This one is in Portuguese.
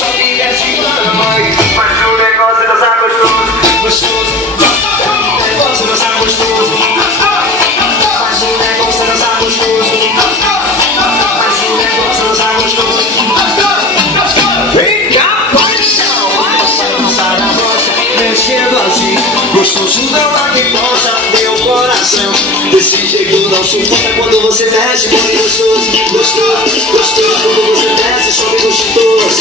shopping desce para mãe. Mas o negócio é dançar gostoso, gostoso. O negócio é dançar gostoso. Mas o negócio é dançar gostoso. Mas o negócio é dançar gostoso. Vem cá, paixão, paixão. Dançar na rocha, mexendo assim. Gostoso não há quem possa, meu coração. Desse jeito não suporta quando você mexe, põe gostoso, gostoso, gostoso. Quando você desce, sobe gostoso.